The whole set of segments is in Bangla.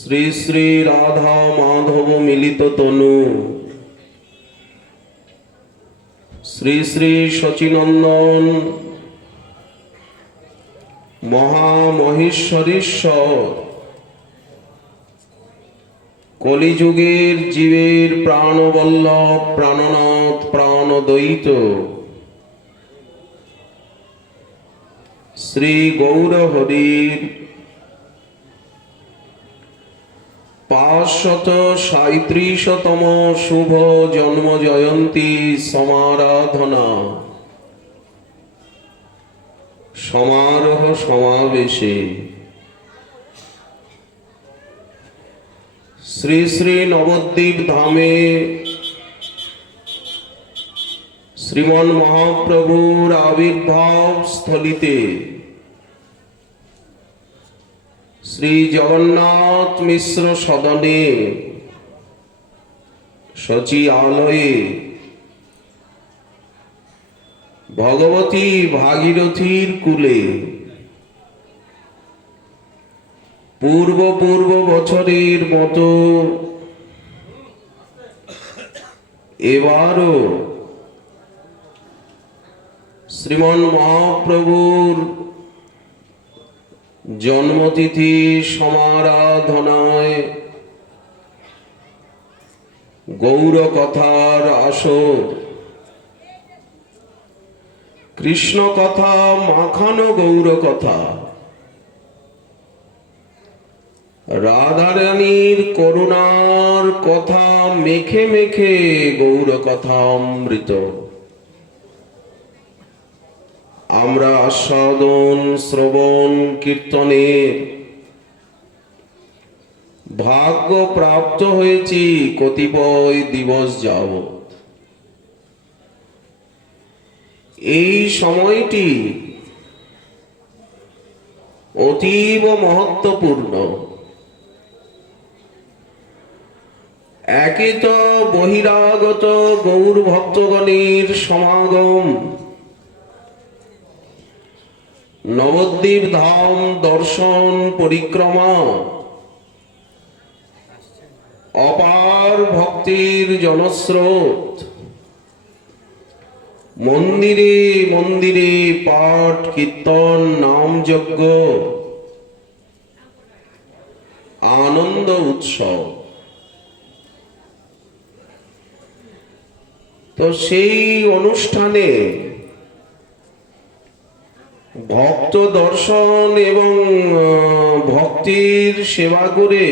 শ্রী শ্রী রাধা মাধব মিলিত তনু, শ্রী শ্রী শচীনন্দন মহামহেশ্বরীশ্বর, কলিযুগের জীবের প্রাণবল্লভ প্রাণনাথ প্রাণদ্বৈত শ্রী গৌর হরির ৫৩৭তম শুভ জন্ম জয়ন্তী সমারাধনা সমারোহ সমাবেশে শ্রী শ্রী নবদ্বীপ ধামে শ্রীমন মহাপ্রভুর আবির্ভাব স্থলিতে শ্রী জগন্নাথ মিশ্র সদনে শচী আলয়ে ভগবতী ভাগীরথীর কূলে পূর্ব বছরের মতো এবারও শ্রীমন মহাপ্রভুর জন্মতিথি সমারাধনায় গৌর কথার আসর, কৃষ্ণ কথা মাখানো গৌর কথা, রাধারানীর করুণার কথা মেখে মেখে গৌর কথা অমৃত আমরা আস্বাদন শ্রবণ কীর্তনের ভাগ্য প্রাপ্ত হয়েছি কতিপয় দিবস যাবৎ। এই সময়টি অতীব মহত্বপূর্ণ। একে তো বহিরাগত গৌর ভক্তগণের সমাগম, নবদ্বীপ ধাম দর্শন পরিক্রমা, অপার ভক্তির জনস্রোত, মন্দিরে মন্দিরে পাঠ কীর্তন নাম যজ্ঞ, আনন্দ উৎসব। তো সেই অনুষ্ঠানে ভক্ত দর্শন এবং ভক্তির সেবা করে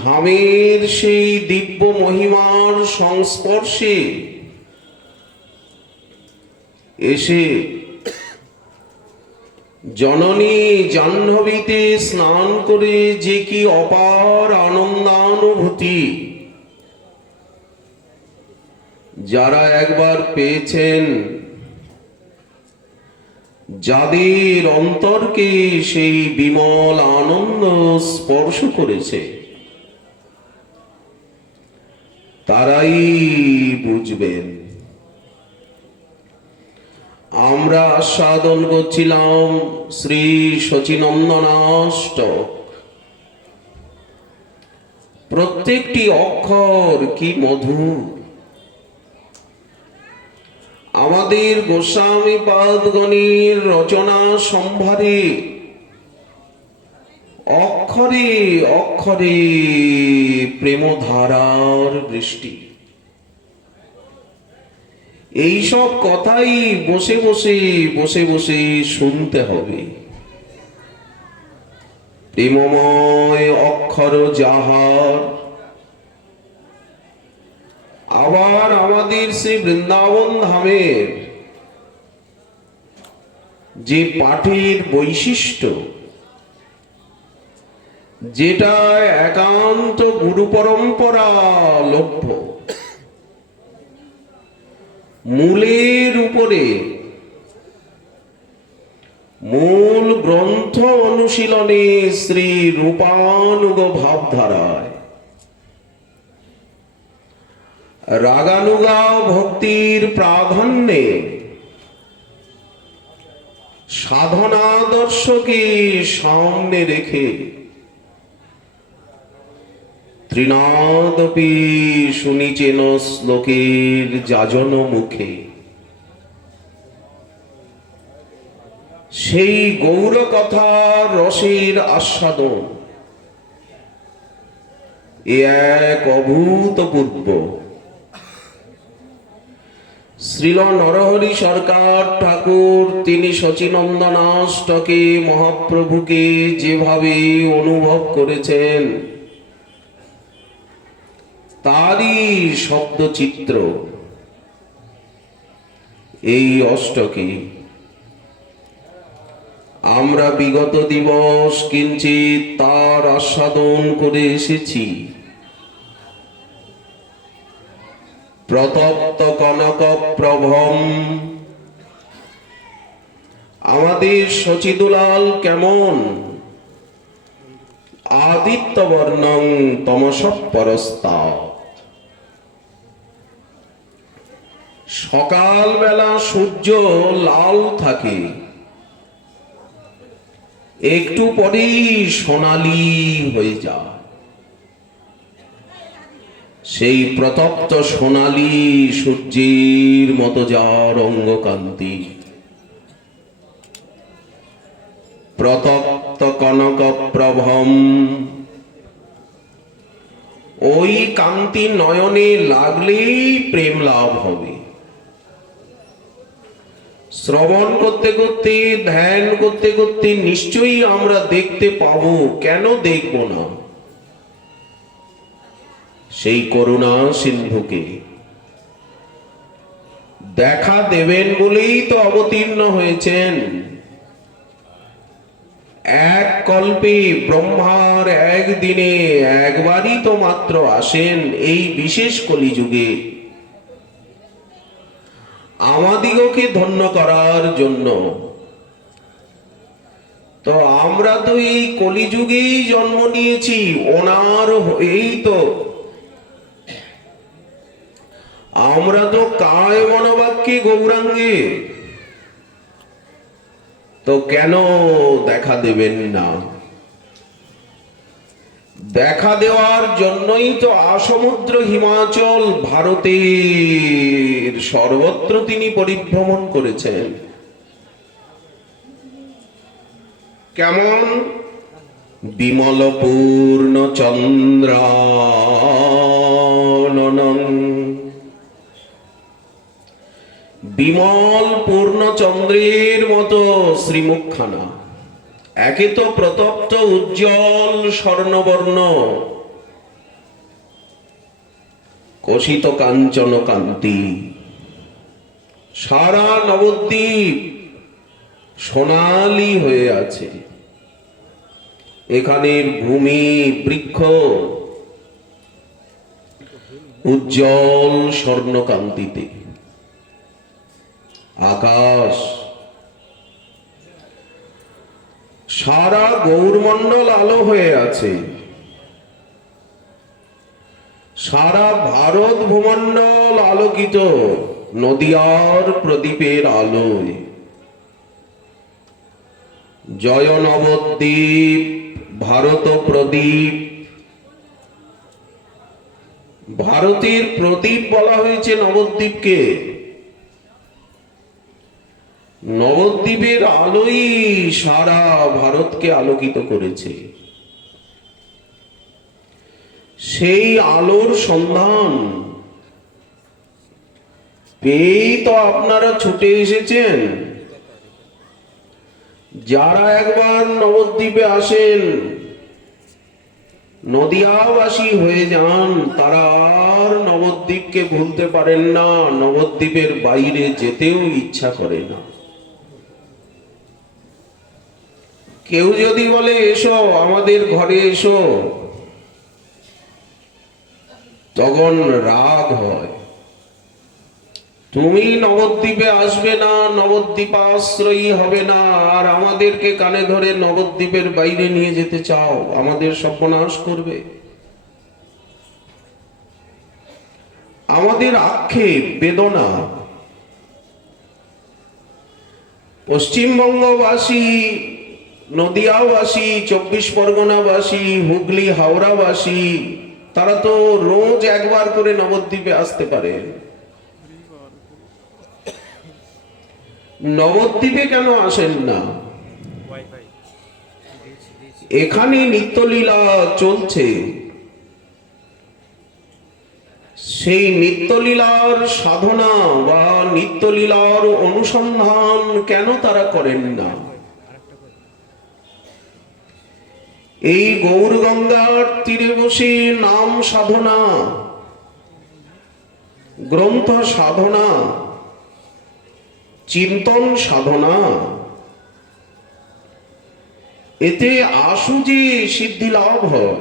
ধামের সেই দিব্য মহিমার সংস্পর্শে এসে জননী জাহ্নবীতে স্নান করে যে কি অপার আনন্দানুভূতি যারা একবার পেয়েছেন, যাদের অন্তরকে সেই বিমল আনন্দ স্পর্শ করেছে, তারাই বুঝবেন। আমরা আস্বাদন করছিলাম শ্রী শচীনন্দনাষ্টক। প্রত্যেকটি অক্ষর কি মধুর। আমাদের গোস্বামী পাদগণের রচনা সম্ভারে অক্ষরে অক্ষরে প্রেমধারার বৃষ্টি। এইসব কথাই বসে বসে শুনতে হবে। প্রেমময় অক্ষর যাহার। আবার আমাদের শ্রী বৃন্দাবন ধামের যে পাঠের বৈশিষ্ট্য, যেটা একান্ত গুরু পরম্পরা লভ্য, মূলের উপরে মূল গ্রন্থ অনুশীলনে শ্রী রূপানুগ ভাবধারায় রাগানুগা ভক্তির প্রাধান্যে সাধনাদর্শকে সামনে রেখে ত্রিনাদপি শুনিচেন শ্লোকের যাজন মুখে, সেই গৌর কথার রসের আস্বাদন এ এক অভূতপূর্ব। শ্রীল নরহরি সরকার ঠাকুর তিনি শচীনন্দনাষ্টকে মহাপ্রভুকে যেভাবে অনুভব করেছেন তারই শব্দচিত্র এই অষ্টকে আমরা বিগত দিবস কিঞ্চিত তার আস্বাদন করে এসেছি। প্রতপ্ত কনক প্রভম, আমাদের শচীদুলাল কেমন আদিত্য বর্ণং তমস পরস্তাৎ, সকালবেলা সূর্য লাল থাকে, একটু পরেই সোনালি হয়ে যায়। সেই প্রতপ্ত সোনালি সূর্যের মতো যার অঙ্গকান্তি, প্রতপ্ত কনক প্রভম, ওই কান্তি নয়নে লাগলেই প্রেম লাভ হবে। শ্রবণ করতে করতে ধ্যান করতে করতে নিশ্চয়ই আমরা দেখতে পাবো, কেন দেখব না, সেই করুণা সিন্ধুকে। দেখা দেবেন বলেই তো অবতীর্ণ হয়েছেন। এক কল্পে ব্রহ্মার একদিনে একবারই তো মাত্র আসেন এই বিশেষ কলিযুগে আমাদিগকে ধন্য করার জন্য। তো আমরা তো এই কলিযুগেই জন্ম নিয়েছি, ওনার হয়েই তো। আমরা তো কায় মনোবাক্যে গৌরাঙ্গে, তো কেন দেখা দেবেন না? দেখা দেওয়ার জন্যই তো আসমুদ্র হিমাচল ভারতের সর্বত্র তিনি পরিভ্রমণ করেছেন। কেমন? বিমল পূর্ণ চন্দ্রাননং, বিমল পূর্ণ চন্দ্রের মতো শ্রীমুখখানা, একে তো প্রতপ্ত উজ্জ্বল স্বর্ণবর্ণ, কষিত কাঞ্চন কান্তি, সারা নবদ্বীপ সোনালি হয়ে আছে। এখানের ভূমি বৃক্ষ উজ্জ্বল স্বর্ণকান্তিতে, আকাশ, সারা গৌরমণ্ডল আলো হয়ে আছে। সারা ভারত ভূমণ্ডল আলোকিত নদিয়ার প্রদীপের আলোয়। জয় নবদ্বীপ, ভারত প্রদীপ। ভারতের প্রদীপ বলা হয়েছে নবদ্বীপকে। নবদ্বীপের আলোই সারা ভারতকে আলোকিত করেছে। সেই আলোর সন্ধান পেয়েই তো আপনারা ছুটে এসেছেন। যারা একবার নবদ্বীপে আসেন, নদিয়াবাসী হয়ে যান, তারা আর নবদ্বীপকে ভুলতে পারেন না, নবদ্বীপের বাইরে যেতেও ইচ্ছা করে না। কেউ যদি বলে এসো আমাদের ঘরে এসো, তখন রাগ হয়। তুমি নবদ্বীপে আসবে না, নবদ্বীপাশ্রয়ী হবে না, আর আমাদেরকে কানে ধরে নবদ্বীপের বাইরে নিয়ে যেতে চাও, আমাদের সর্বনাশ করবে। আমাদের আক্ষেপ বেদনা, পশ্চিমবঙ্গবাসী, নদিয়াবাসী, 24 পরগনাবাসী, হুগলি হাওড়াবাসী, তারা তো রোজ একবার করে নবদ্বীপে আসতে পারে। নবদ্বীপে কেন আসেন না? এখানে নিত্যলীলা চলছে। সেই নিত্যলীলার সাধনা বা নিত্যলীলার অনুসন্ধান কেন তারা করেন না? এই গৌরগঙ্গার তীরে বসে নাম সাধনা, গ্রন্থ সাধনা, চিন্তন সাধনা, এতে আশু যে সিদ্ধি লাভ হয়,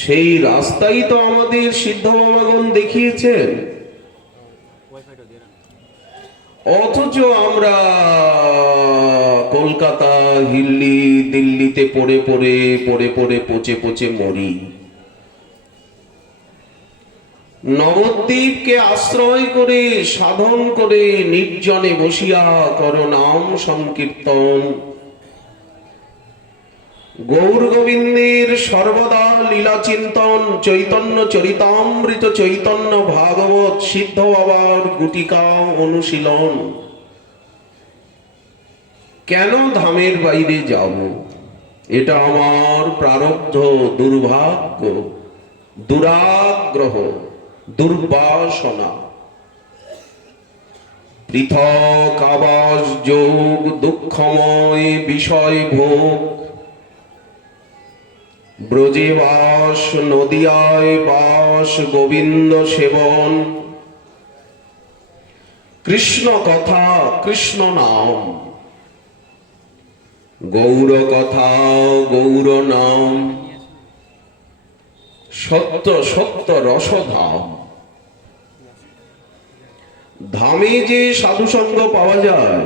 সেই রাস্তাই তো আমাদের সিদ্ধ বাবাগণ দেখিয়েছেন। অথচ আমরা কলকাতা, হিল্লি, দিল্লিতে পড়ে পড়ে পচে পচে মরি। নবদ্বীপকে আশ্রয় করে, সাধন করে, নির্জনে বসিয়া কর নাম সংকীর্তন। গৌর গোবিন্দের সর্বদা লীলা চিন্তন, চৈতন্য চরিতামৃত, চৈতন্য ভাগবত, সিদ্ধ বাবার গুটিকা অনুশীলন। কেন ধামের বাইরে যাব? এটা আমার প্রারব্ধ, দুর্ভাগ্য, দুরাগ্রহ, দুর্বাসনা। পৃথক আবাস যোগ, দুঃখময় বিষয় ভোগ, ব্রজে বাস, নদিয়ায় বাস, গোবিন্দ সেবন, কৃষ্ণ কথা, কৃষ্ণ নাম, গৌর কথা, গৌর নাম, সত্য সত্য রসধাম। ধামে যে সাধুসঙ্গ পাওয়া যায়,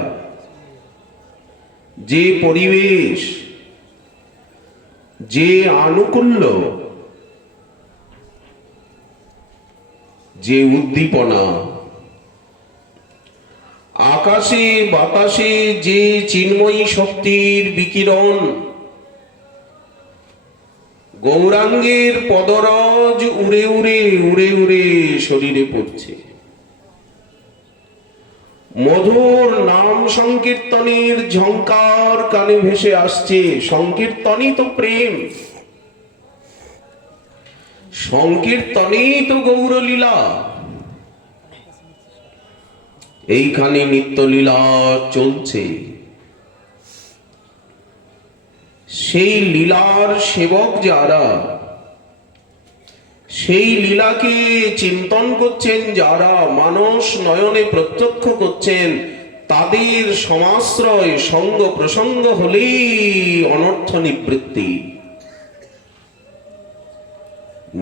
যে পরিবেশ, যে আনুকূল্য, যে উদ্দীপনা, আকাশে বাতাসে যে চিন্ময়ী শক্তির বিকিরণ, গৌরাঙ্গের পদরজ উড়ে উড়ে শরীরে পড়ছে। মধুর নাম সংকীর্তনের ঝংকার কানে ভেসে আসছে। সংকীর্তনই তো প্রেম, সংকীর্তনই তো গৌরলীলা। এইখানে নিত্যলীলা চলছে। সেই লীলার সেবক যারা, সেই লীলাকে চিন্তন করছেন যারা, মানস নয়নে প্রত্যক্ষ করছেন, তাদের সমাশ্রয় সঙ্গ প্রসঙ্গ হলেই অনর্থ নিবৃত্তি,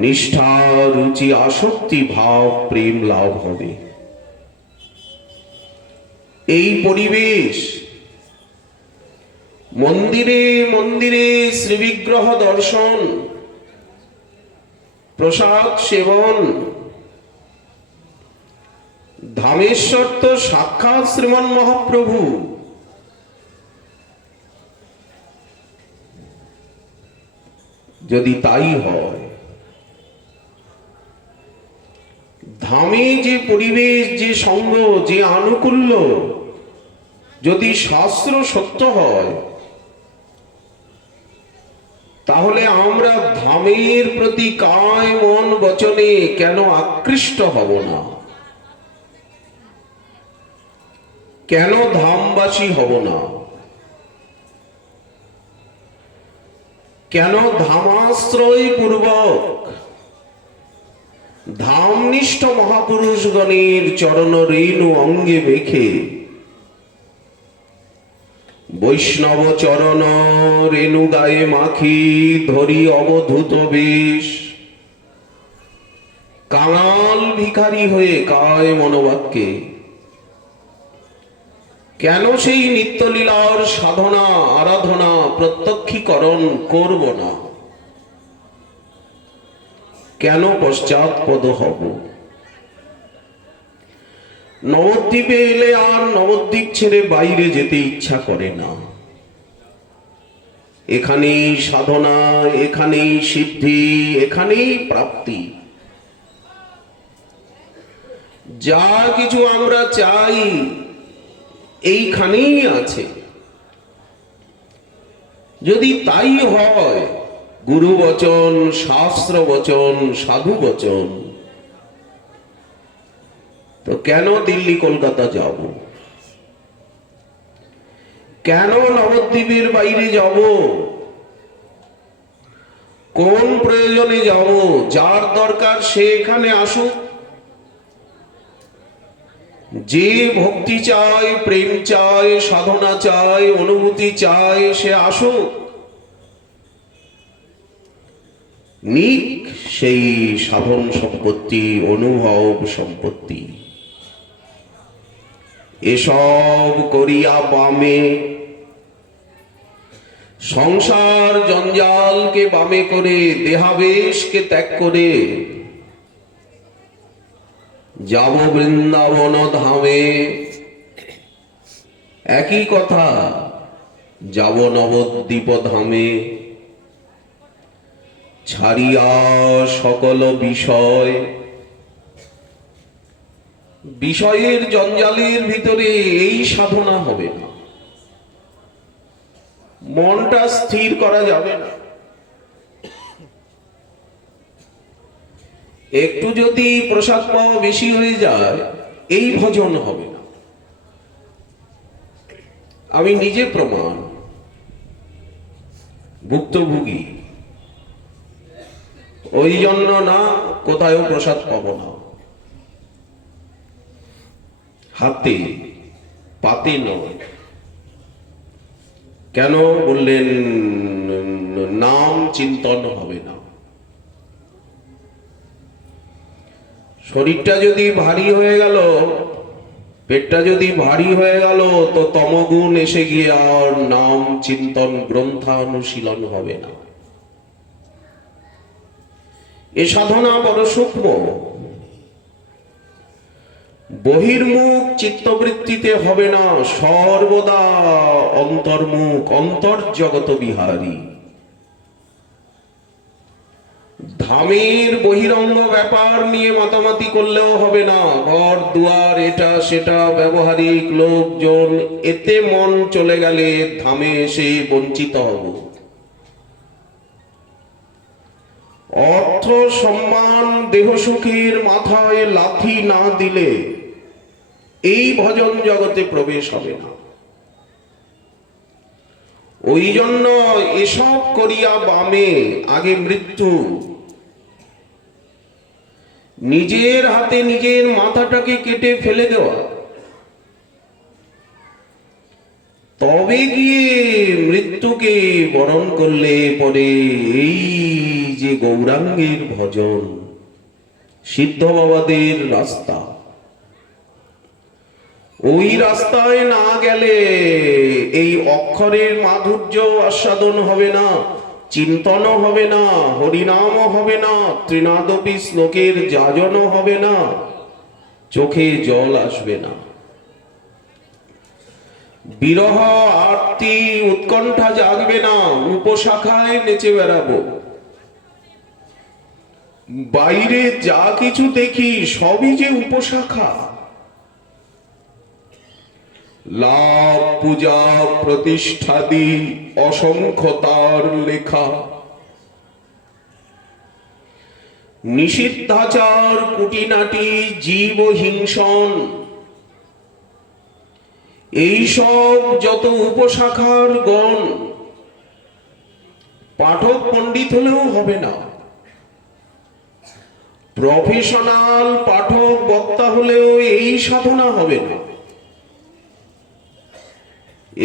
নিষ্ঠা, রুচি, আসক্তি ভাব, প্রেম লাভ হবে। এই পরিবেশ মন্দিরে মন্দিরে শ্রীবিগ্রহ দর্শন, প্রসাদ সেবন, ধামেশ্বর তো সাক্ষাৎ শ্রীমন মহাপ্রভু। যদি তাই হয়, ধামে যে পরিবেশ, যে সঙ্গ, যে আনুকূল্য, যদি শাস্ত্র সত্য হয়, তাহলে আমরা ধামের প্রতি কায় মন বচনে কেন আকৃষ্ট হব না? কেন ধামবাসী হব না? কেন ধামাশ্রয় পূর্বক ধামনিষ্ঠ মহাপুরুষগণের চরণ রেণু অঙ্গে মেখে, বৈষ্ণব চরণ রেণু গায়ে মাখি, ধরি অবধূত বেশ, কাঙাল ভিখারি হয়ে কায় মনোবাক্যে কেন সেই নিত্যলীলার সাধনা, আরাধনা, প্রত্যক্ষীকরণ করব না? কেন পশ্চাৎপদ হব? নবদ্বীপে এলে আর নবদ্বীপ ছেড়ে বাইরে যেতে ইচ্ছা করে না। এখানেই সাধনা, এখানেই সিদ্ধি, এখানেই প্রাপ্তি। যা কিছু আমরা চাই এইখানেই আছে। যদি তাই হয়, গুরু বচন, শাস্ত্র বচন, সাধু বচন, তো কেন দিল্লি কলকাতা যাব? কেন নবদ্বীপের বাইরে যাব? কোন প্রয়োজনে যাব? যার দরকার সে এখানে আসুক। যে ভক্তি চায়, প্রেম চায়, সাধনা চায়, অনুভূতি চায়, সে আসুক, নিক সেই সাধন সম্পত্তি, অনুভব সম্পত্তি। এসব করিয়া বামে, সংসার জঞ্জালকে বামে করে, দেহাবেশকে ত্যাগ করে যাব বৃন্দাবন ধামে। একই কথা, যাব নবদ্বীপ ধামে। ছাড়িয়া সকল বিষয়, বিষয়ের জঞ্জালের ভিতরে এই সাধনা হবে না। মনটা স্থির করা যাবে না। একটু যদি প্রসাদ পাওয়া বেশি হয়ে যায়, এই ভজন হবে না। আমি নিজে প্রমাণ, ভুক্তভোগী। ওই জন্য না কোথাও প্রসাদ পাবো না, হাতে পাতে নয়। কেন বললেন? নাম চিন্তন হবে না। শরীরটা যদি ভারী হয়ে গেল, পেটটা যদি ভারী হয়ে গেল, তো তমগুণ এসে গিয়ে আর নাম চিন্তন, গ্রন্থানুশীলন হবে না। এ সাধনা বড় সূক্ষ্ম। বহির্মুখ চিত্তবৃত্তিতে হবে না, সর্বদা অন্তর্মুখ, অন্তর্জগত বিহারী। ধামের বহিরঙ্গ ব্যাপার নিয়ে মাতামাতি করলেও হবে না। ঘর দুয়ার, এটা সেটা, ব্যবহারিক লোকজন, এতে মন চলে গেলে ধামে এসে বঞ্চিত হব। অর্থ, সম্মান, দেহসুখের মাথায় লাথি না দিলে এই ভজন জগতে প্রবেশ হবে না। ওই জন্য এসব করিয়া বামে, আগে মৃত্যু। নিজের হাতে নিজের মাথাটাকে কেটে ফেলে দেওয়া, তবে গিয়ে মৃত্যুকে বরণ করলে পরে এই যে গৌরাঙ্গের ভজন, সিদ্ধ বাবাদের রাস্তা, ওই রাস্তায় না গেলে এই অক্ষরের মাধুর্য আস্বাদন হবে না, চিন্তনও হবে না, হরিনামও হবে না, ত্রিনাদপি শ্লোকের যাজনও হবে না, চোখে জল আসবে না। বিরহ, আরতি, উৎকণ্ঠা জাগবে না। উপশাখায় নেচে বেড়াবো। বাইরে যা কিছু দেখি সবই যে উপশাখা। লাভ, পূজা, প্রতিষ্ঠাদি অসংখ্য তার লেখা। নিষিদ্ধাচার, কুটিনাটি, জীব হিংসন, এইসব যত উপশাখার গণ, পাঠক পণ্ডিত হলেও হবে না। প্রফেশনাল পাঠক বক্তা হলেও এই সাধনা হবে না।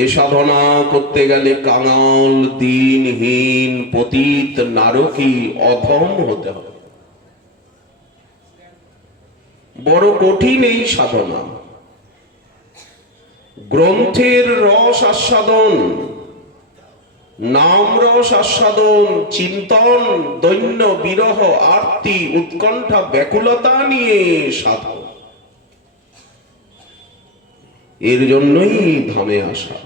এ সাধনা করতে গেলে কাঙাল, দিনহীন, পতিত, নারকী, অধম হতে হবে। বড় কঠিন এই সাধনা। গ্রন্থের রস আস্বাদন, নাম রস আস্বাদন, চিন্তন, দৈন্য, বিরহ, আরতি, উৎকণ্ঠা, ব্যাকুলতা নিয়ে সাধন। এর জন্যই ধামে আসা।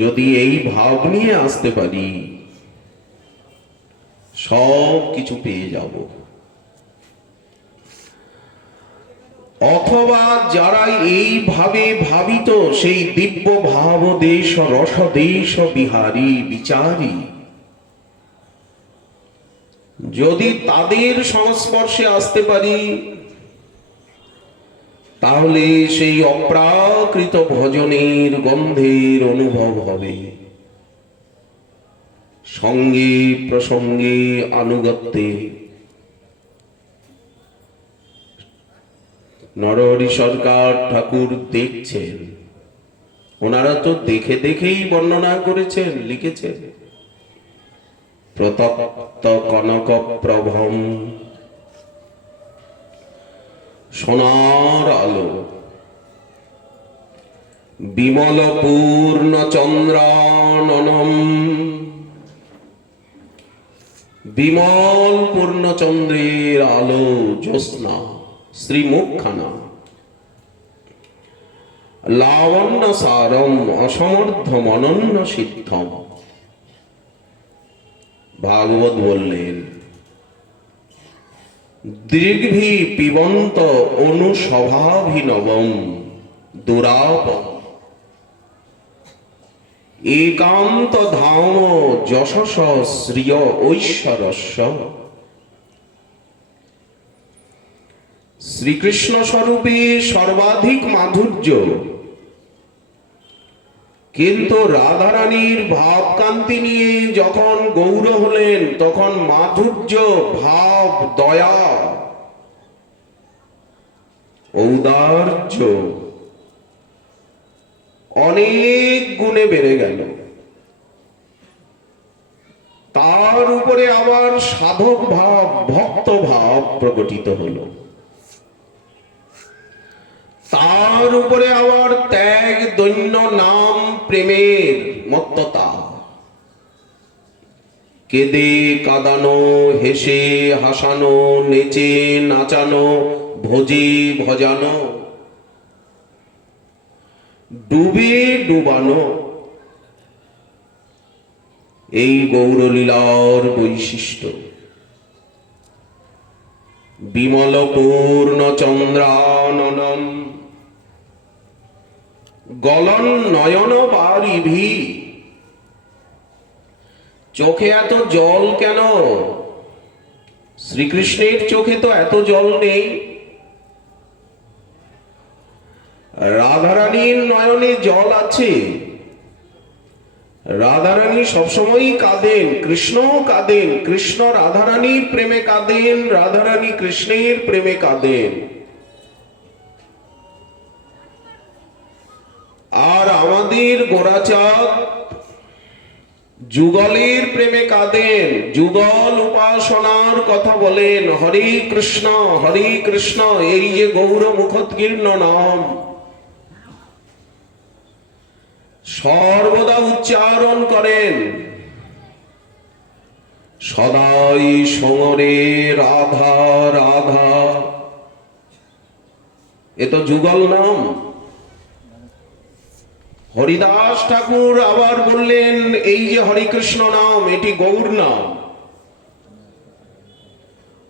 যদি এই ভাব নিয়ে আসতে পারি, সব কিছু পেয়ে যাব। অথবা যারা এইভাবে ভাবিত, সেই দিব্য ভাব দেশ রস দেশ বিহারী বিচারী, যদি তাদের সংস্পর্শে আসতে পারি, তাহলে সেই অপ্রাকৃত ভজনের গন্ধের অনুভব হবে। সঙ্গে প্রসঙ্গে আনুগত্যে নরহরি সরকার ঠাকুর দেখছেন, ওনারা তো দেখে দেখেই বর্ণনা করেছেন, লিখেছেন। প্রতপ্ত কনক প্রভম, সোনার আলো, বিমল পূর্ণ চন্দ্রাননম, বিমল পূর্ণচন্দ্রের আলো জ্যোৎস্না শ্রীমুখখানা, লাবণ্য সারম অসমর্থ মনন্য সিদ্ধম। ভাগবত বললেন, দীর্ঘি পিবন্ত অনুস্বভাভিনবম দুরাপম, একান্ত ধাম যশস শ্রিয় ঐশ্বরস্য। শ্রীকৃষ্ণ স্বরূপে সর্বাধিক মাধুর্য, কিন্তু রাধারানীর ভাবকান্তি নিয়ে যখন গৌর হলেন, তখন মাধুর্য, ভাব, দয়া, ঔদার্য অনেক গুণে বেড়ে গেল। তার উপরে আবার সাধক ভাব, ভক্ত ভাব প্রকটিত হলো। তার উপরে আবার ত্যাগ, দৈন্য, নাম, প্রেমের মত্ততা, কেঁদে কাঁদানো, হেসে হাসানো, নেচে নাচানো, ভোজে ভজানো, ডুবে ডুবানো, এই গৌরলীলার বৈশিষ্ট্য। বিমল পূর্ণ চন্দ্রাননম, গলন নয়ন বারিভি। চোখে এত জল কেন? শ্রীকৃষ্ণের চোখে তো এত জল নেই। রাধারানীর নয়নে জল আছে। রাধারানী সবসময়ই কাঁদেন, কৃষ্ণও কাঁদেন, কৃষ্ণ রাধারানীর প্রেমে কাঁদেন, রাধারানী কৃষ্ণের প্রেমে কাঁদেন। আর আমাদের গোরাচাঁদ যুগলের প্রেমে কাঁদেন, যুগল উপাসনার কথা বলেন, হরে কৃষ্ণ হরে কৃষ্ণ, এই যে গৌর মুখোৎকীর্ণ নাম সর্বদা উচ্চারণ করেন। সদাই সমরে রাধা রাধা, এ তো যুগল নাম। হরিদাস ঠাকুর আবার বললেন, এই যে হরে কৃষ্ণ নাম, এটি গৌর নাম।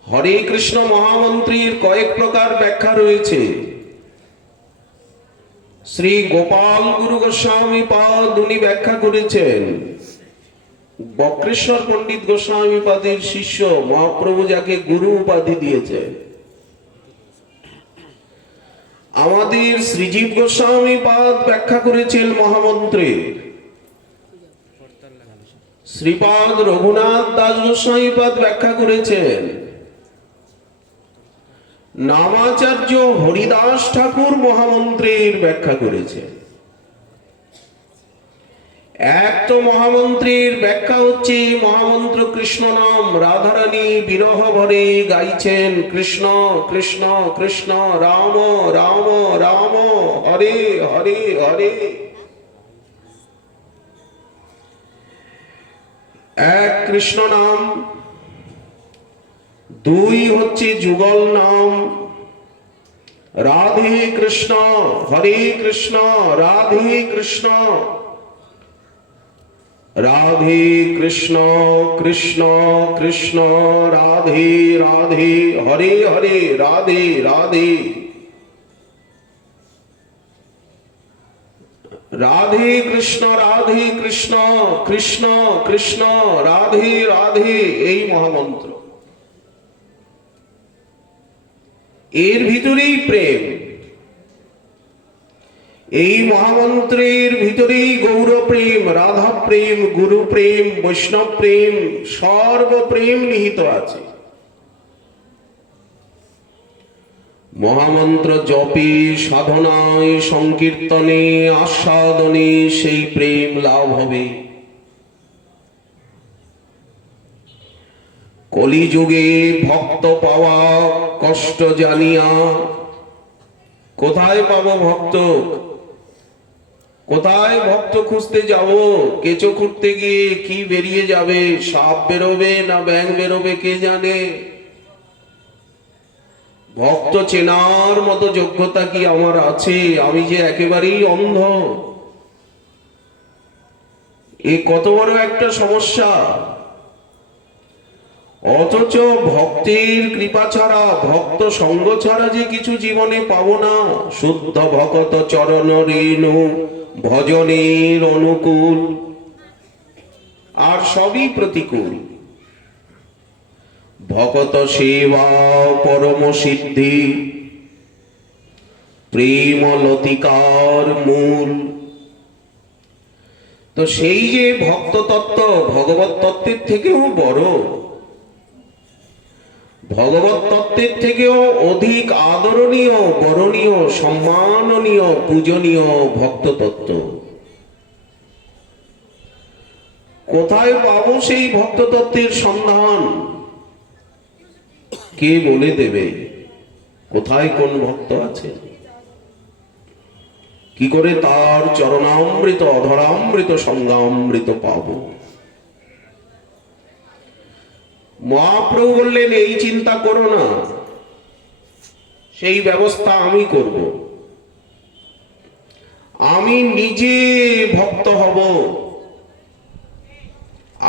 হরে কৃষ্ণ মহামন্ত্রীর কয়েক প্রকার ব্যাখ্যা রয়েছে। শ্রী গোপাল গুরু গোস্বামী পাদ উনি ব্যাখ্যা করেছেন। বক্রেশ্বর পণ্ডিত গোস্বামী পাদের শিষ্য মহাপ্রভু যাকে গুরু উপাধি দিয়েছে। আমাদের শ্রীজীব গোস্বামী পাদ ব্যাখ্যা করেছেন মহামন্ত্রে। শ্রীপাদ রঘুনাথ দাস গোস্বামী পাদ ব্যাখ্যা করেছেন। নামাচার্য হরিদাস ঠাকুর মহামন্ত্রের ব্যাখ্যা করেছেন। এক তো মহামন্ত্রীর ব্যাখ্যা হচ্ছে মহামন্ত্র কৃষ্ণ নাম, রাধারানী বিরহ ভরে গাইছেন কৃষ্ণ কৃষ্ণ কৃষ্ণ, রাম রাম রাম, হরে হরে হরে। এক কৃষ্ণ নাম, দুই হচ্ছে যুগল নাম, রাধে কৃষ্ণ হরে কৃষ্ণ রাধে কৃষ্ণ রাধে কৃষ্ণ কৃষ্ণ কৃষ্ণ রাধে রাধে হরে হরে রাধে রাধে রাধে কৃষ্ণ কৃষ্ণ কৃষ্ণ রাধে রাধে, এই মহামন্ত্র। এর ভিতরেই প্রেম, এই মহামন্ত্রের ভিতরেই গৌর প্রেম, রাধা প্রেম, গুরু প্রেম, বৈষ্ণব প্রেম, সর্বপ্রেম নিহিত আছে। মহামন্ত্র জপে, সাধনায়, সংকীর্তনে, আস্বাদনে সেই প্রেম লাভ হবে। কলিযুগে ভক্ত পাওয়া কষ্ট জানিয়া, কোথায় পাবো ভক্ত, কোথায় ভক্ত খুঁজতে যাব? কেঁচো খুঁড়তে গিয়ে কি বেরিয়ে যাবে, সাপ বেরোবে না ব্যাঙ বেরোবে কে জানে। ভক্ত চেনার মতো যোগ্যতা কি আমার আছে? আমি যে একেবারেই অন্ধ। এ কত বড় একটা সমস্যা। অথচ ভক্তের কৃপা ছাড়া, ভক্ত সঙ্গ ছাড়া যে কিছু জীবনে পাবো না। শুদ্ধ ভগত চরণ রেণু ভজনের অনুকূল, আর সবই প্রতিকূল। ভগত সেবা পরম সিদ্ধি, প্রেম লতিকার মূল। তো সেই যে ভক্ত তত্ত্ব ভগবত তত্ত্বের থেকেও বড়, ভগবত তত্ত্বের থেকেও অধিক আদরণীয়, বরণীয়, সম্মাননীয়, পূজনীয় ভক্ত তত্ত্ব। কোথায় পাবো সেই ভক্ত তত্ত্বের সন্ধান? কে বলে দেবে কোথায় কোন ভক্ত আছে? কি করে তার চরণামৃত, অধরামৃত, সঙ্গামৃত পাবো? মহাপ্রভু বললেন, এই চিন্তা করো না, সেই ব্যবস্থা আমি করব। আমি নিজে ভক্ত হব,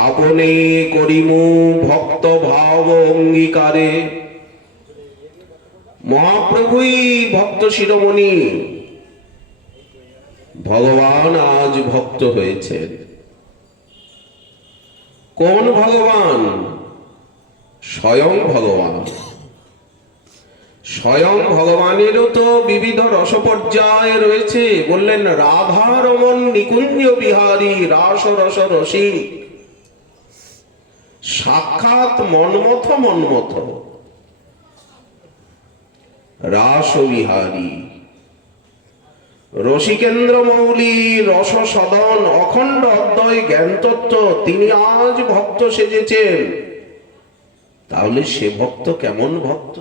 আপনে করিমু ভক্ত ভাব অঙ্গীকারে। মহাপ্রভুই ভক্ত শিরোমণি, ভগবান আজ ভক্ত হয়েছেন। কোন ভগবান? স্বয়ং ভগবান। স্বয়ং ভগবানেরও তো বিবিধ রস পর্যায় রয়েছে। বললেন, রাধা রমন নিকুঞ্জ বিহারী রাস রস রসিক, সাক্ষাৎ মন্মথ মন্মথ রাস বিহারী। রসিকেন্দ্র মৌলি রস সদন অখণ্ড অদ্বয় জ্ঞান তত্ত্ব, তিনি আজ ভক্ত সেজেছেন। তাহলে সে ভক্ত কেমন ভক্ত?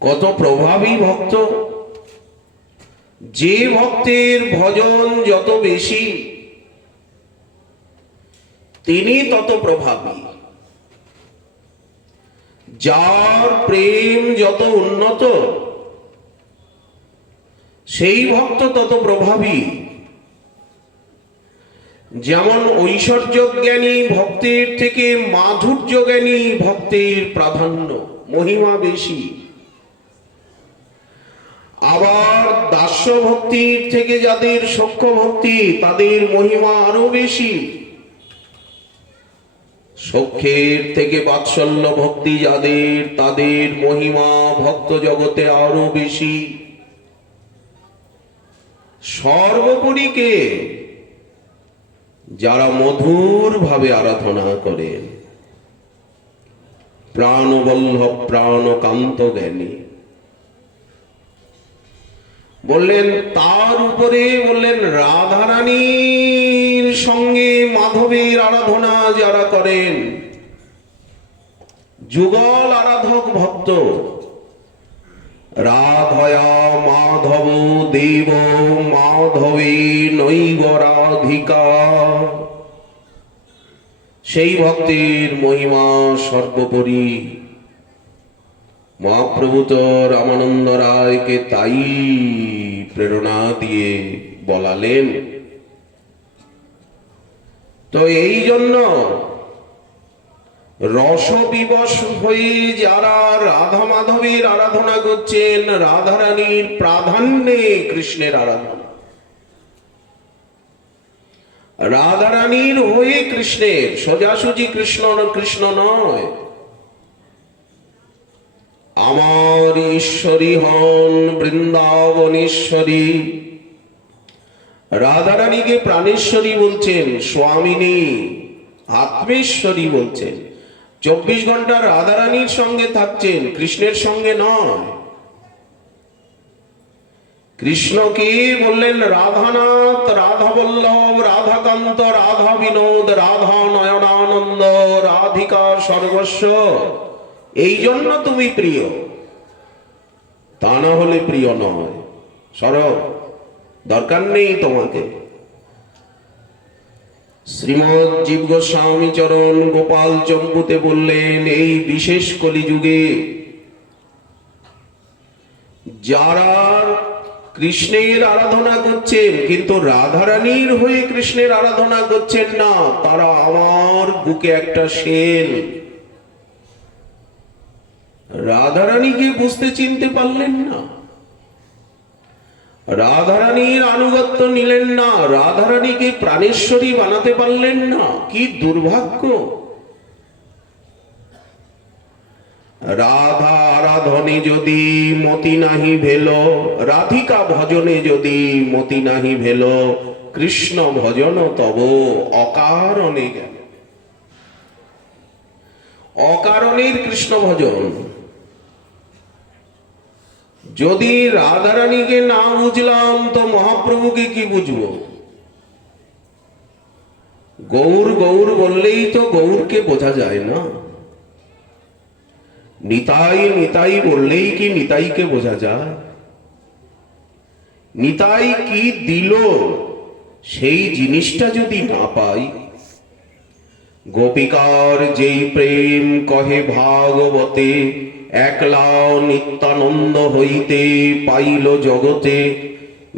কত প্রভাবী ভক্ত! যে ভক্তের ভজন যত বেশি, তিনি তত প্রভাবী। যার প্রেম যত উন্নত, সেই ভক্ত তত প্রভাবী। যেমন ঐশ্বর্য জ্ঞানী ভক্তের থেকে মাধুর্য জ্ঞানী ভক্তের প্রাধান্য, মহিমা বেশি। আবার দাস্য ভক্তির থেকে যাদের সখ্য ভক্তি, তাদের মহিমা আরো বেশি। সখ্যের থেকে বাৎসল্য ভক্তি যাদের, তাদের মহিমা ভক্ত জগতে আরো বেশি। সর্বোপরি কে? যারা মধুর ভাবে আরাধনা করেন, প্রাণবল্লভ প্রাণকান্ত জ্ঞানী। বললেন তার উপরে, বললেন রাধারানীর সঙ্গে মাধবের আরাধনা যারা করেন, যুগল আরাধক ভক্ত। রাধয়া মাধব দেব মাধবে নৈব রাধিকা, সেই ভক্তের মহিমা সর্বোপরি। মহাপ্রভু তো রামানন্দ রায়কে তাই প্রেরণা দিয়ে বলালেন। তো এই জন্য রসবিবশ হয়ে যারা রাধা মাধবীর আরাধনা করছেন, রাধারানীর প্রাধান্যে কৃষ্ণের আরাধনা, রাধারানীর হয়ে কৃষ্ণের, সোজাসুজি কৃষ্ণ কৃষ্ণ নয়। আমার ঈশ্বরী হন বৃন্দাবনেশ্বরী। রাধারানীকে প্রাণেশ্বরী বলছেন, স্বামিনী আত্মেশ্বরী বলছেন। 24 ঘন্টা রাধারানীর সঙ্গে থাকছেন, কৃষ্ণের সঙ্গে নয়। কৃষ্ণকে বললেন রাধানাথ, রাধাবল্লভ, রাধাকান্ত, রাধা বিনোদ, রাধা নয়নানন্দ, রাধিকা সর্বস্ব। এই জন্য তুমি প্রিয়, তা না হলে প্রিয় নয়। সরব, দরকার নেই তোমাকে। শ্রীমৎ জীব গোস্বামী চরণ গোপাল চম্পুতে বললেন, এই বিশেষ কলিযুগে যারা কৃষ্ণের আরাধনা করছেন কিন্তু রাধারানীর হয়ে কৃষ্ণের আরাধনা করছেন না, তারা আমার বুকে একটা শেল। রাধারানীকে বুঝতে চিনতে পারলেন না, রাধারানীর আনুগত্য নিলেন না, রাধারানীকে প্রাণেশ্বরী বানাতে পারলেন না। কি দুর্ভাগ্য! রাধা আরাধনে যদি মতি নাহি ভেল, রাধিকা ভজনে যদি মতি নাহি ভেল, কৃষ্ণ ভজন তব অকারণে গেল। অকারণের কৃষ্ণ ভজন। যদি রাধারানীকে না বুঝলাম তো মহাপ্রভুকে কি বুঝবো? গৌর গৌর বললেই তো গৌরকে বোঝা যায় না। নিতাই নিতাই বললেই কি নিতাইকে বোঝা যায়? নিতাই কি দিল সেই জিনিসটা যদি না পাই, গোপিকার যেই প্রেম কহে ভাগবতে, একলা নিত্যানন্দ হইতে পাইল জগতে,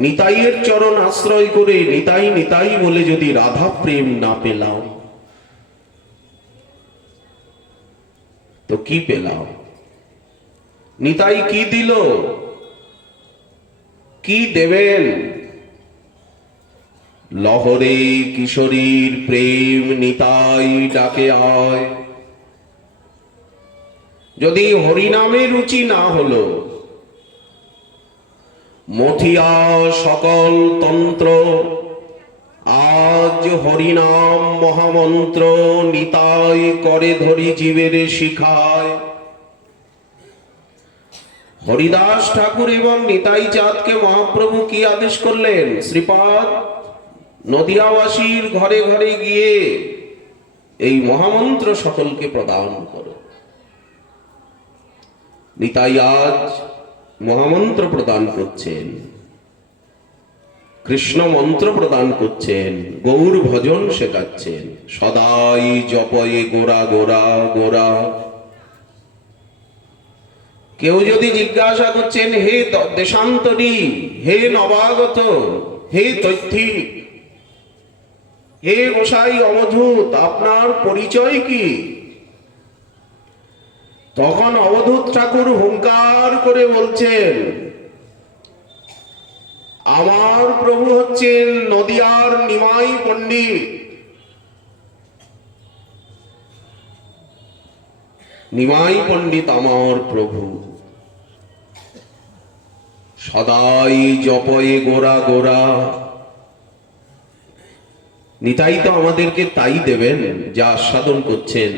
নিতাইয়ের চরণ আশ্রয় করে নিতাই নিতাই বলে যদি রাধা প্রেম না পেলাম তো কি পেলাম? নিতাই কি দিল? কি দেবেন? লহরে কিশোরীর প্রেম নিতাই ডাকে আয়। যদি হরিনামে রুচি না হলো, মথিয়া সকল তন্ত্র, আজ হরিনাম মহামন্ত্র, নিতাই করে ধরি জীবের শিখায়। হরিদাস ঠাকুর এবং নিতাই চাঁদকে মহাপ্রভু কি আদেশ করলেন? শ্রীপাদ নদিয়াবাসীর ঘরে ঘরে গিয়ে এই মহামন্ত্র সকলকে প্রদান করো। নিতাই আজ মহামন্ত্র প্রদান করছেন, কৃষ্ণ মন্ত্র প্রদান করছেন, গৌর ভজন শেখাচ্ছেন। সদাই জপয়ে গোরা গোরা গোরা। কেউ যদি জিজ্ঞাসা করছেন, হে দেশান্তরী, হে নবাগত, হে তৈথিক, হে গোসাই অবধূত, আপনার পরিচয় কি? তখন অবধূত ঠাকুর হুঙ্কার করে বলছেন, আমার প্রভু হচ্ছেন নদিয়ার নিমাই পণ্ডিত। নিমাই পণ্ডিত আমার প্রভু। সদাই জপয়ে গোরা গোরা। নিতাই তো আমাদেরকে তাই দেবেন যা আস্বাদন করছেন।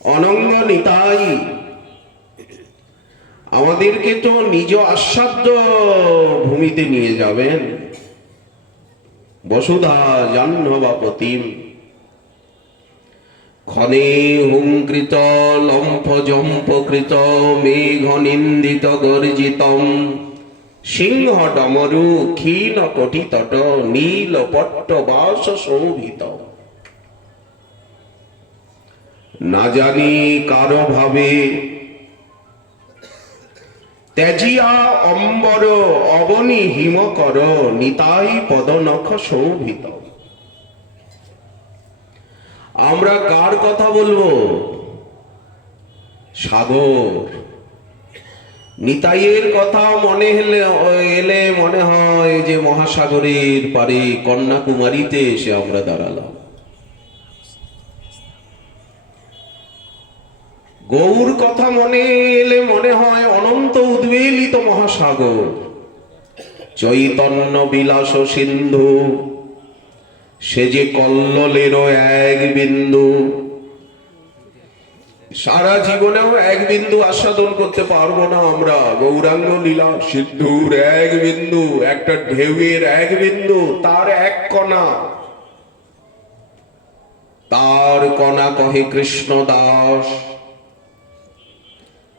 অনঙ্গ নিতাই আমাদেরকে তো নিজ আস্বাদ্য ভূমিতে নিয়ে যাবেন। বসুধা জাহ্নবাপতিম ক্ষণে হুঙ্কৃত লম্ফ জম্পকৃত মেঘ নিন্দিত গর্জিতম সিংহ ডমরু ক্ষীণ কটিতট নীল পট্ট বাস শোভিত। না জানি কারো ভাবে, ত্যাজিয়া অম্বর অবনি হিম কর, নিতাই পদনখ শোভিত। আমরা কার কথা বলবো? সাগর। নিতাইয়ের কথা মনে এলে মনে হয় যে মহাসাগরের পারে কন্যাকুমারীতে এসে আমরা দাঁড়ালাম। গৌর কথা মনে এলে মনে হয় অনন্ত উদ্বেলিত মহাসাগর। চৈতন্য বিলাস সিন্ধু, সে যে কল্লোলেরও এক বিন্দু। সারা জীবনেও এক বিন্দু আস্বাদন করতে পারবো না আমরা গৌরাঙ্গ লীলা সিন্ধুর এক বিন্দু, একটা ঢেউয়ের এক বিন্দু, তার এক কণা। তার কণা কহে কৃষ্ণ দাস।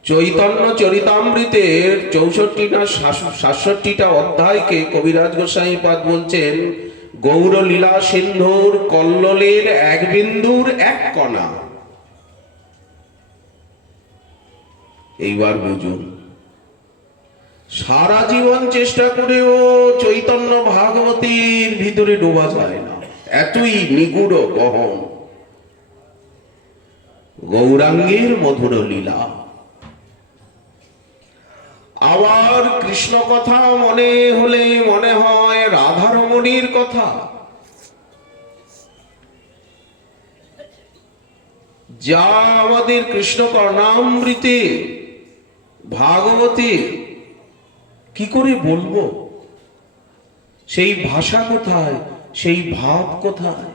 চৈতন্য চরিতামৃতের ৬৪ না ৬৭টা অধ্যায়কে কবিরাজ গোসাই পাদ বলছেন গৌর লীলা সিন্ধুর কল্লোলের এক বিন্দুর এক কণা। এইবার বুঝুন, সারা জীবন চেষ্টা করেও চৈতন্য ভাগবতীর ভিতরে ডোবা যায় না, এতই নিগুড় গহন গৌরাঙ্গের মধুর লীলা। আবার কৃষ্ণ কথা মনে হলে মনে হয় রাধারমণীর কথা। যা আমাদের কৃষ্ণ কর্ণামৃতে ভাগবতী কি করে বলবো? সেই ভাষা কোথায়, সেই ভাব কোথায়,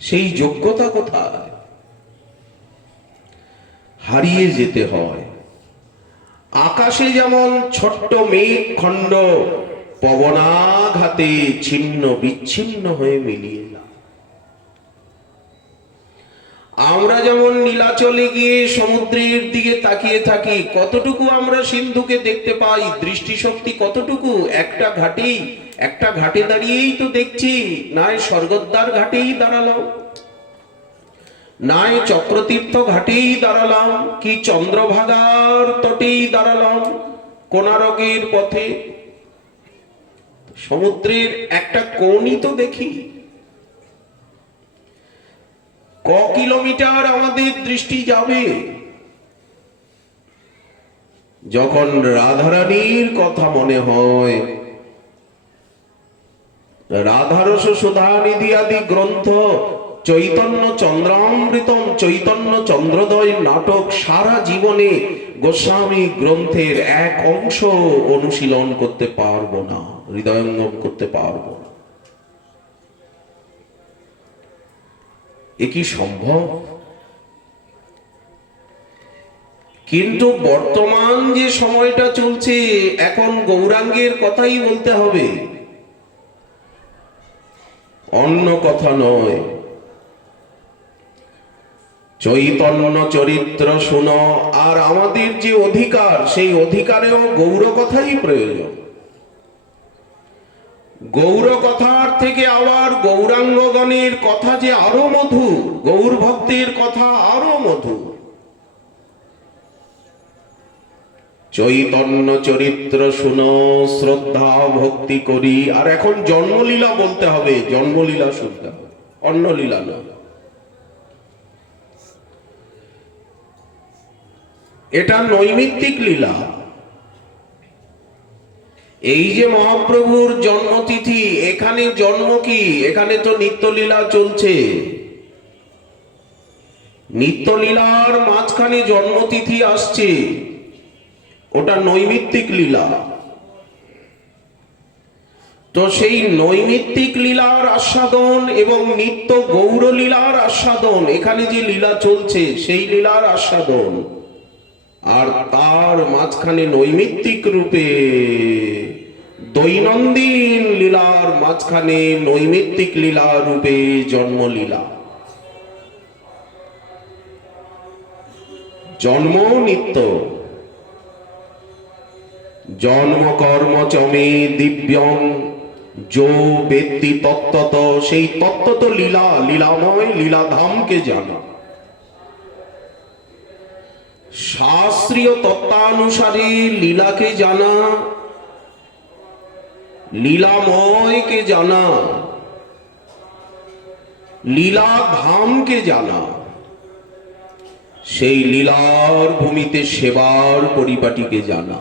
সেই যোগ্যতা কোথায়? হারিয়ে যেতে হয়। আকাশে যেমন ছোট্ট মেঘ খণ্ড পবনাঘাতে ছিন্ন বিচ্ছিন্ন হয়ে মিলিয়ে যায়। আমরা যেমন নীলাচলে গিয়ে সমুদ্রের দিকে তাকিয়ে থাকি, কতটুকু আমরা সিন্ধুকে দেখতে পাই, দৃষ্টিশক্তি কতটুকু? একটা ঘাটে দাঁড়িয়েই তো দেখছি, নয় স্বর্গদ্বার ঘাটেই দাঁড়ালাম, নয় চক্রতীর্থ ঘাটেই দাঁড়ালাম, কি চন্দ্রভাগার তটেই দাঁড়ালাম, কোণারকের পথে। সমুদ্রের একটা কোণই তো দেখি। ক কিলোমিটার আমাদের দৃষ্টি যাবে? যখন রাধারানীর কথা মনে হয়, রাধারস সুধানিধি আদি গ্রন্থ, চৈতন্য চন্দ্রামৃতম, চৈতন্য চন্দ্রোদয় নাটক, সারা জীবনে গোস্বামী গ্রন্থের এক অংশ অনুশীলন করতে পারবো না, হৃদয়ঙ্গম করতে পারবো না। এ কি সম্ভব? কিন্তু বর্তমান যে সময়টা চলছে, এখন গৌরাঙ্গের কথাই বলতে হবে, অন্য কথা নয়। চৈতন্য চরিত্র শুনো। আর আমাদের যে অধিকার, সেই অধিকারেও গৌর কথাই প্রয়োজন। গৌর কথার থেকে আবার গৌরাঙ্গগণের কথা যে আরো মধুর, গৌর ভক্তের কথা আরো মধুর। চৈতন্য চরিত্র শুনো, শ্রদ্ধা ভক্তি করি। আর এখন জন্মলীলা বলতে হবে, জন্মলীলা শুনতে হবে, অন্য লীলা নয়। এটা নৈমিত্তিক লীলা। এই যে মহাপ্রভুর জন্মতিথি, এখানে জন্ম কি? এখানে তো নিত্যলীলা চলছে। নিত্যলীলার মাঝখানে জন্মতিথি আসছে, ওটা নৈমিত্তিক লীলা। তো সেই নৈমিত্তিক লীলার আস্বাদন এবং নিত্য গৌর লীলার আস্বাদন, এখানে যে লীলা চলছে সেই লীলার আস্বাদন, আর তার মাঝখানে নৈমিত্তিক রূপে দৈনন্দিন লীলার মাঝখানে নৈমিত্তিক লীলা রূপে জন্মলীলা। জন্ম নিত্য, জন্ম কর্ম চমে দিব্যং যো ব্যক্তি তত্ত্বত, সেই তত্ত্বত লীলা, লীলাময় লীলাধামকে জানা। শাস্ত্রীয় তত্ত্বানুসারে লীলাকে জানা, লীলাময়কে জানা, লীলা ধামকে জানা, সেই লীলার ভূমিতে সেবার পরিপাটিকে জানা,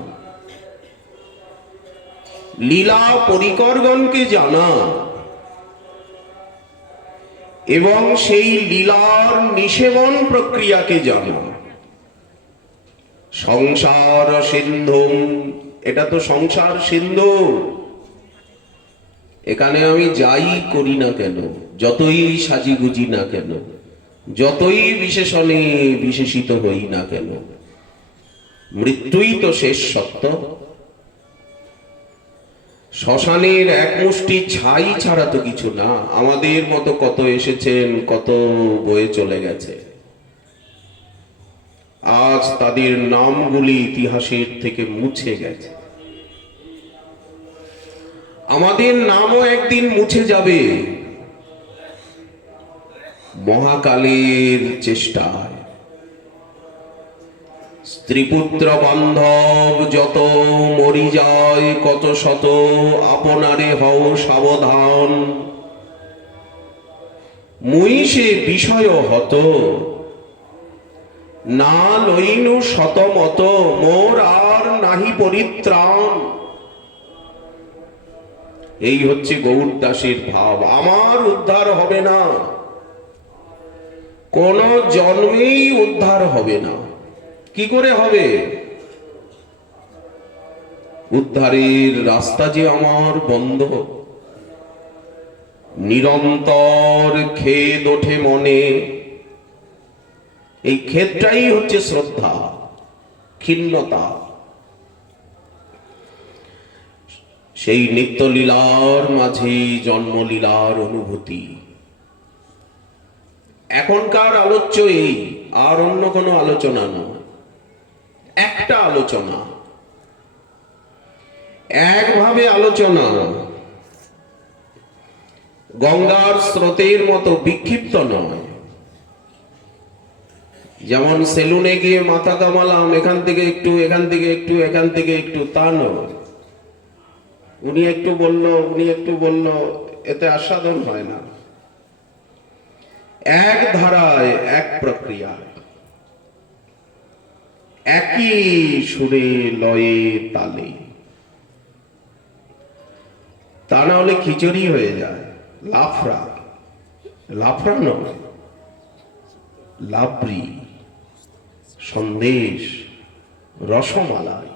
লীলা পরিকরগণকে জানা এবং সেই লীলার নিষেবন প্রক্রিয়াকে জানা। সংসার সিন্ধু, এটা তো সংসার সিন্ধু। এখানে আমি যাই করি না কেন, যতই সাজিগুজি না কেন, যতই বিশেষণে বিশেষিত হই না কেন, মৃত্যুই তো শেষ সত্য। শ্মশানের এক মুষ্টি ছাই ছাড়া তো কিছু না। আমাদের মতো কত এসেছেন, কত বয়ে চলে গেছে। আজ তাদের নামগুলি ইতিহাসের থেকে মুছে গেছে। আমাদের নামও একদিন মুছে যাবে মহাকালের চেষ্টায়। স্ত্রীপুত্র বান্ধব যত মরি যায় কত শত, আপনারে হও সাবধান। মুই সে বিষয় হত, না লইনু শতমত, মোর আর নাহি পরিত্রাণ। এই হচ্ছে গৌরদাসের ভাব। আমার উদ্ধার হবে না, কোন জন্মেই উদ্ধার হবে না। কি করে হবে? উদ্ধারের রাস্তা যে আমার বন্ধ। নিরন্তর খেদ ওঠে মনে, এই খেদটাই হচ্ছে শ্রদ্ধা, ক্ষীণতা। সেই নিত্যলীলার মাঝে জন্মলীলার অনুভূতি। এখনকার আলোচ্য এই, আর অন্য কোনো আলোচনা নয়। একটা আলোচনা, একভাবে আলোচনা, গঙ্গার স্রোতের মতো বিক্ষিপ্ত নয়। যেমন সেলুনে গিয়ে মাথা কামালাম, এখান থেকে একটু, এখান থেকে একটু, এখান থেকে একটু, তা নয়। উনি একটু বলল, উনি একটু বলল, এতে আস্বাদন হয় না। এক ধারায়, এক প্রক্রিয়ায়, একই সুরে লয়ে তালে। তা না হলে খিচুড়ি হয়ে যায়, লাফড়া। লাফড়া নয়, লাবড়ি, সন্দেশ, রসমালাই।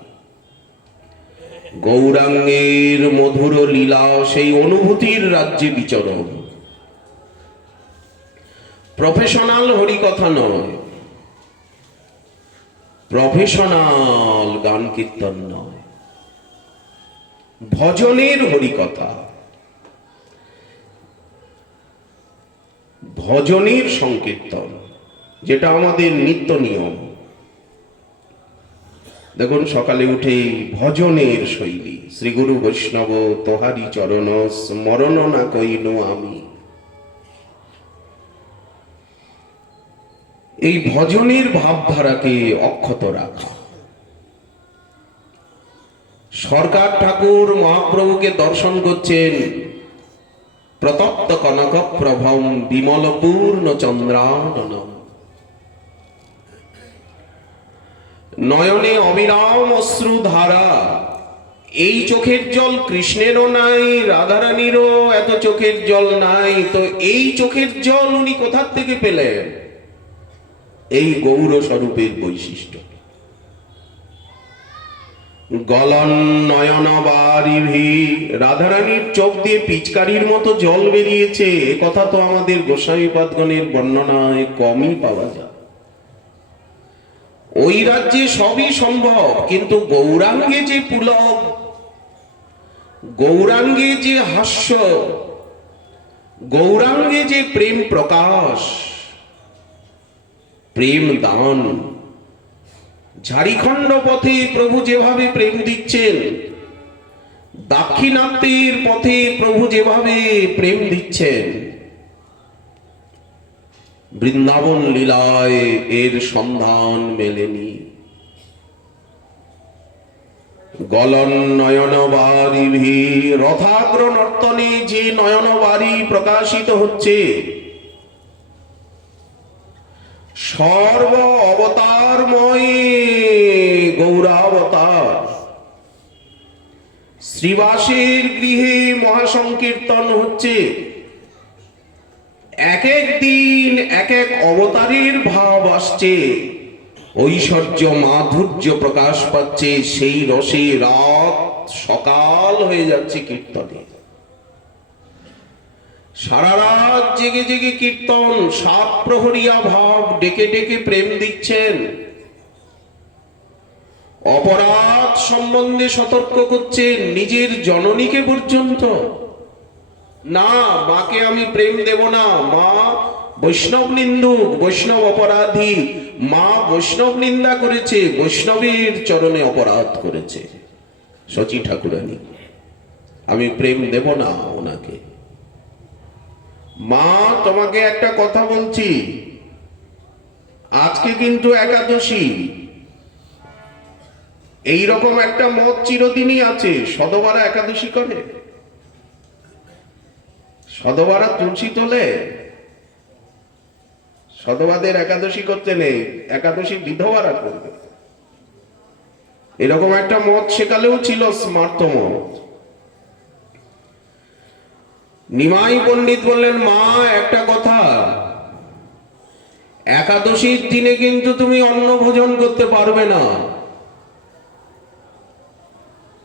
গৌরাঙ্গের মধুর লীলা, সেই অনুভূতির রাজ্যে বিচরণ। প্রফেশনাল হরিকথা নয়, প্রফেশনাল গান কীর্তন নয়, ভজনের হরিকথা, ভজনের সংকীর্তন, যেটা আমাদের নিত্য নিয়ম। দেখুন, সকালে উঠে ভজনের শৈলী। শ্রী গুরু বৈষ্ণব তোহারি চরণ স্মরণ না কইনো আমি। এই ভজনের ভাবধারাকে অক্ষত রাখা। সরকার ঠাকুর মহাপ্রভুকে দর্শন করছেন প্রতপ্ত কনক প্রভম বিমল পূর্ণ চন্দ্রাননম। নয়নে অবিরাম অশ্রু ধারা। এই চোখের জল কৃষ্ণেরও নাই, রাধারানীরও এত চোখের জল নাই। তো এই চোখের জল উনি কোথার থেকে পেলেন? এই গৌর স্বরূপের বৈশিষ্ট্য। গলন নয়ন বারিভি, রাধারানীর চোখ দিয়ে পিচকারির মতো জল বেরিয়েছে। এ কথা তো আমাদের গোস্বামীপাদগণের বর্ণনায় কমই পাওয়া যায়। ওই রাজ্যে সবই সম্ভব, কিন্তু গৌরাঙ্গে যে পুলক, গৌরাঙ্গে যে হাস্য, গৌরাঙ্গে যে প্রেম প্রকাশ, প্রেম দান। ঝাড়িখণ্ড পথে প্রভু যেভাবে প্রেম দিচ্ছেন, দাক্ষিণাত্যের পথে প্রভু যেভাবে প্রেম দিচ্ছেন, বৃন্দাবন লীলায় এর সন্ধান মেলেনি। গলন নয়ন বারিভি, রথাগ্র নর্তনে যে নয়ন বাড়ি প্রকাশিত হচ্ছে, সর্ব অবতারময় গৌরাবতার। শ্রীবাসের গৃহে মহাসংকীর্তন হচ্ছে, এক এক দিন এক এক অবতারের ভাব আসছে, ঐশ্বর্য মাধুর্য প্রকাশ পাচ্ছে, সেই রসে রাত সকাল হয়ে যাচ্ছে কীর্তনে। সারা রাত জেগে জেগে কীর্তন, সাত প্রহরিয়া ভাব ডেকে ডেকে প্রেম দিচ্ছেন, অপরাধ সম্বন্ধে সতর্ক করছেন, নিজের জননীকে পর্যন্ত। না, মাকে আমি প্রেম দেব না, মা বৈষ্ণব নিন্দুক, বৈষ্ণব অপরাধী, মা বৈষ্ণব নিন্দা করেছে, বৈষ্ণবের চরণে অপরাধ করেছে, শচী ঠাকুরানী, আমি প্রেম দেব না ওনাকে। মা তোমাকে একটা কথা বলছি, আজকে কিন্তু একাদশী, এইরকম একটা মত চিরদিনই আছে। সদবারা একাদশী করে, সদবারা তুলসী তোলে, সদবাদের একাদশী করতে নেই, একাদশী বিধবারা করবে, এরকম একটা মত সেকালেও ছিল, স্মার্ত মত। নিমাই পণ্ডিত বললেন, মা একটা কথা, একাদশীর দিনে কিন্তু তুমি অন্ন ভোজন করতে পারবে না,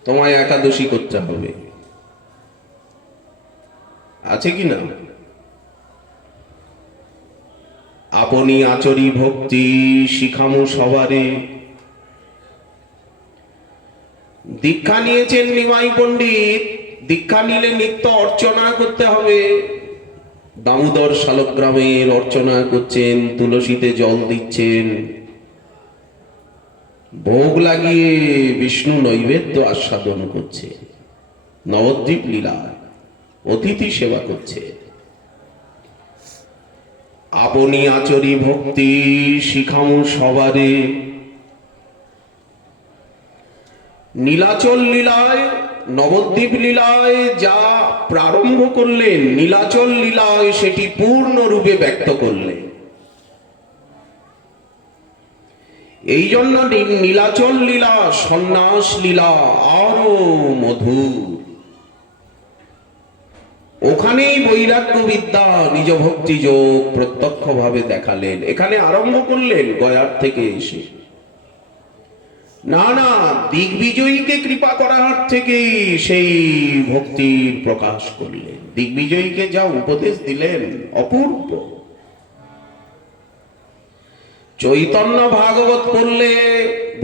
তোমায় একাদশী করতে হবে। আছে কি না? আপনি আচরি ভক্তি শিখামু সবারে। দীক্ষা নিয়েছেন নিমাই পণ্ডিত, দীক্ষা নিলে নিত্য অর্চনা করতে হবে। দামোদর শালগ্রামের অর্চনা করছেন, তুলসীতে জল দিচ্ছেন, ভোগ লাগিয়ে বিষ্ণু নৈবেদ্য আস্বাদন করছে, নবদ্বীপ লীলা অতিথি সেবা করছে। আপনি আচরি ভক্তি শিখামু সবারে। নীলাচল লীলায়, নবদ্বীপ লীলায় যা প্রারম্ভ করলেন, নীলাচল লীলায় সেটি পূর্ণরূপে ব্যক্ত করলেন। এই জন্য নীলাচল লীলা, সন্ন্যাস লীলা আরো মধুর। ওখানেই বৈরাগ্য বিদ্যা, নিজ ভক্তি যোগ প্রত্যক্ষ ভাবে দেখালেন। এখানে আরম্ভ করলেন গয়ার থেকে এসে, না না, দিগ্বিজয়ীকে কৃপা করার থেকেই সেই ভক্তির প্রকাশ করলেন। দিগ্বিজয়ীকে যা উপদেশ দিলেন অপূর্ব। চৈতন্য ভাগবত পড়লে,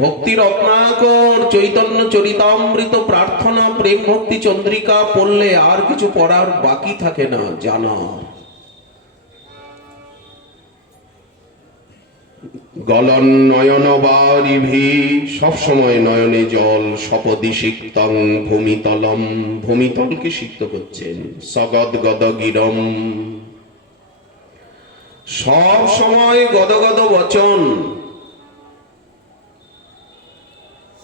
ভক্তি রত্নাকর, চৈতন্য চরিতামৃত, প্রার্থনা, প্রেম ভক্তি চন্দ্রিকা পড়লে আর কিছু পড়ার বাকি থাকে না, জানার। গলন নয়ন বারিভি, সবসময় নয়নে জল, সপদি সিক্তং ভূমিতলম, ভূমিতলকে সিক্ত করছেন। সগদ গদ গিরম, সব সময় গদগদ বচন।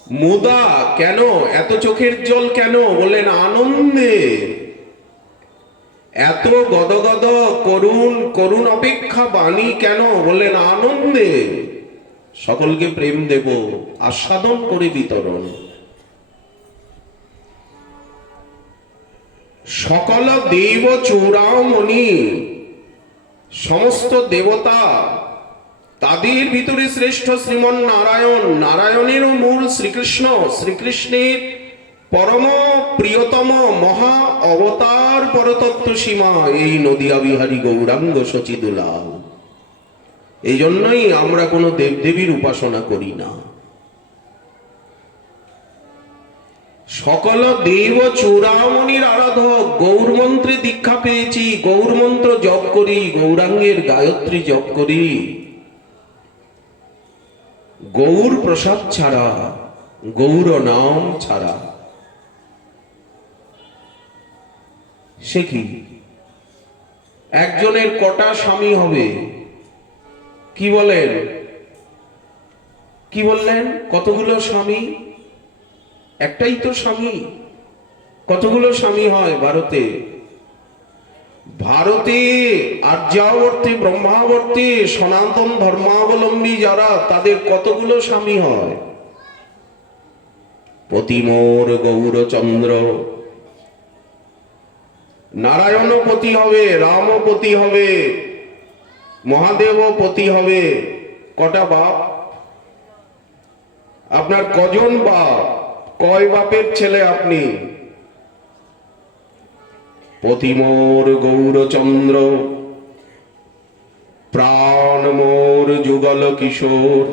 মুদা, কেন এত চোখের জল কেন? বললেন আনন্দে। এত গদগদ করুণ, করুণ অপেক্ষা বাণী কেন? বললেন আনন্দে। সকলকে প্রেম দেব, আস্বাদন করে বিতরণ। সকল দেব চূড়ামণি, সমস্ত দেবতা, তাদের ভিতরে শ্রেষ্ঠ শ্রীমন নারায়ণ, নারায়ণেরও মূল শ্রীকৃষ্ণ, শ্রীকৃষ্ণের পরম প্রিয়তম মহা অবতার পরতত্ত্ব সীমা এই নদিয়া বিহারী গৌরাঙ্গ শচীদুলাল। এই জন্যই আমরা কোনো দেবদেবীর উপাসনা করি না। সকল দেব চূড়ামণির আরাধক, গৌর মন্ত্রে দীক্ষা পেয়েছি, গৌর মন্ত্র জপ করি, গৌরাঙ্গের গায়ত্রী জপ করি। গৌর প্রসাদ ছাড়া, গৌর নাম ছাড়া সে কি? একজনের কটা স্বামী হবে? কি বলেন? কি বললেন? কতগুলো স্বামী? একটাই তো স্বামী, কতগুলো স্বামী হয় ভারতে? ভারতে আর্যাবর্তী ব্রহ্মাবর্তী সনাতন ধর্মাবলম্বী যারা, তাদের কতগুলো স্বামী হয়? পতিমোর গৌরচন্দ্র, নারায়ণপতি হবে, রামপতি হবে, মহাদেবপতি হবে। কটা বাপ? আপনার কজন বাপ? কয় বাপের ছেলে আপনি? পতিমোর গৌরচন্দ্র, প্রাণ মোর যুগল কিশোর।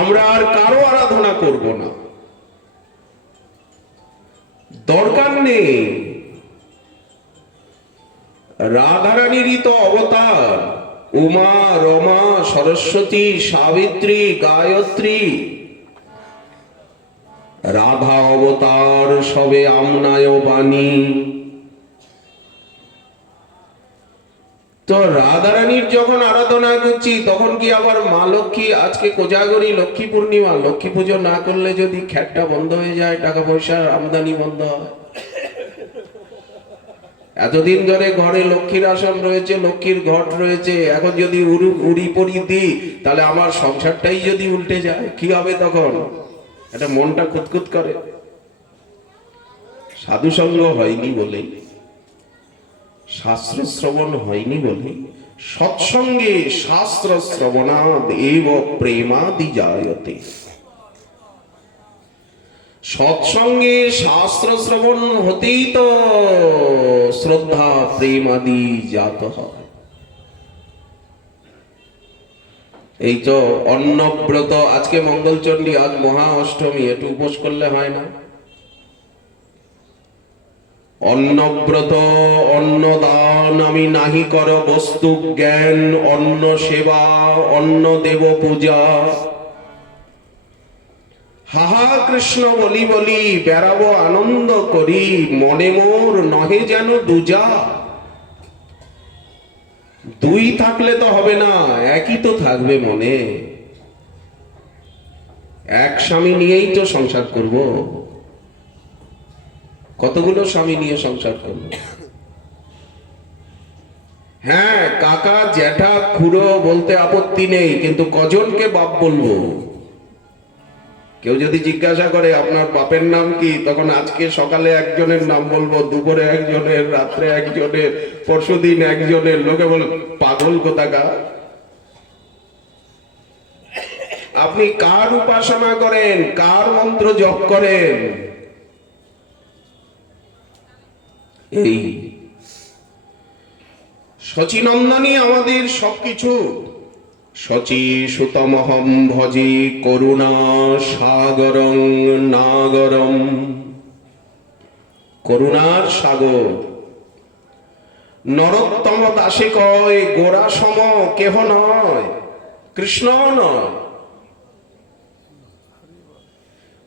আমরা আর কারো আরাধনা করব না, দরকার নেই। রাধারানীরই তো অবতার, উমা, রমা, সরস্বতী, সাবিত্রী, গায়ত্রী। রাধা অবতার সবে আমনায় বাণী। তো রাধারানীর যখন আরাধনা করছি, তখন কি আবার মা লক্ষ্মী, আজকে কোজাগরী লক্ষ্মী পূর্ণিমা, লক্ষ্মী পুজো না করলে যদি খ্যাটটা বন্ধ হয়ে যায়, টাকা পয়সার আমদানি বন্ধ হয়। এতদিন ধরে ঘরে লক্ষ্মীর আসন রয়েছে, লক্ষ্মীর ঘট রয়েছে, এখন যদি উড়ি পড়ি দিই, তাহলে আমার সংসারটাই যদি উল্টে যায়, কি হবে তখন? এটা মনটা খুঁতখুত করে। সাধু সঙ্গ হয়নি বলে, শাস্ত্র শ্রবণ হয়নি বলে, সৎসঙ্গে শাস্ত্র শ্রবণাদ এব প্রেমাদি জায়তে। সৎসঙ্গে শাস্ত্র শ্রবণ হতেই তো শ্রদ্ধা প্রেম আদি জাত হয়। এই তো অন্নব্রত, আজকে মঙ্গলচণ্ডী, আজ মহা অষ্টমী, একটু উপোস করলে হয় না? অন্নব্রত, অন্নদান আমি নাহি কর বস্তু জ্ঞান, অন্ন সেবা, অন্ন দেব পূজা। হাহা কৃষ্ণ বলি বলি বেড়াবো আনন্দ করি, মনে মোর নহে যেন দুজা। দুই থাকলে তো হবে না, একই তো থাকবে মনে। এক স্বামী নিয়েই তো সংসার করব, কতগুলো স্বামী নিয়ে সংসার করব? হ্যাঁ, কাকা জ্যাঠা খুড়ো বলতে আপত্তি নেই, কিন্তু কজনকে বাপ বলবো? কেউ যদি জিজ্ঞাসা করে আপনার বাপের নাম কি, তখন আজকে সকালে একজনের নাম বলবো, দুপুরে একজনের, রাত্রে একজনের, পরশুদিন একজনের। লোকে বল পাগল কোথাকার। আপনি কার উপাসনা করেন, কার মন্ত্র জপ করেন? এই শচীনন্দনই আমাদের সবকিছু। শচী সুতমহম ভজি করুণা সাগরং নাগরম। করুণার সাগর। নরোত্তম দাসে কয় গোরা সম কেহ নয়, কৃষ্ণ নয়।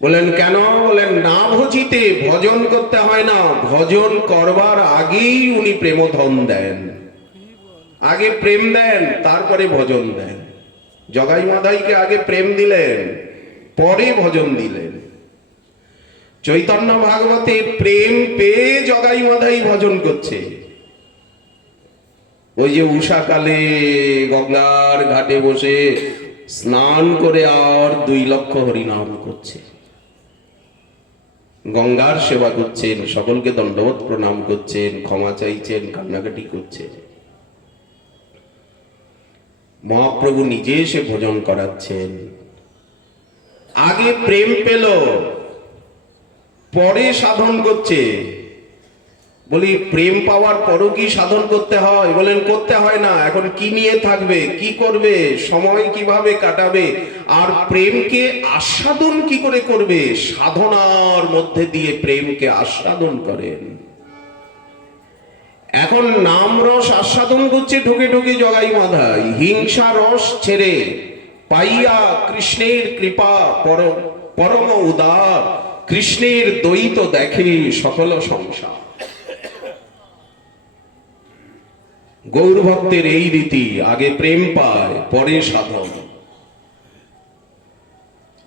বলেন কেন? বলেন না ভজিতে, ভজন করতে হয় না, ভজন করবার আগেই উনি প্রেমধন দেন। আগে প্রেম দেন, তারপরে ভজন দেন। জগাই মাধাইকে আগে প্রেম দিলেন, পরে ভজন দিলেন। চৈতন্য ভাগবতে প্রেম পেয়ে জগাই মাধাই ভজন করছে। ওই যে উষাকালে গঙ্গার ঘাটে বসে স্নান করে আর 2 লক্ষ হরিনাম করছে, গঙ্গার সেবা করছেন, সকলকে দণ্ডবত প্রণাম করছেন, ক্ষমা চাইছেন, কান্নাকাটি করছেন। মহাপ্রভু নিজে এসে ভোজন করাচ্ছেন। আগে প্রেম পেল, পরে সাধন করছে। বলি প্রেম পাওয়ার পরও কি সাধন করতে হয়? বলেন করতে হয় না। এখন কি নিয়ে থাকবে, কি করবে, সময় কিভাবে কাটাবে, আর প্রেমকে আস্বাদন কি করে করবে? সাধনার মধ্যে দিয়ে প্রেমকে আস্বাদন করেন। এখন নাম রস আস্বাদন করছে ঢুকে ঢুকে জগাই মাধাই, হিংসা রস ছেড়ে পাইয়া কৃষ্ণের কৃপা পরম উদার, কৃষ্ণের দ্বৈত দেখে সকল সংসার। গৌর ভক্তের এই রীতি, আগে প্রেম পায়, পরে সাধন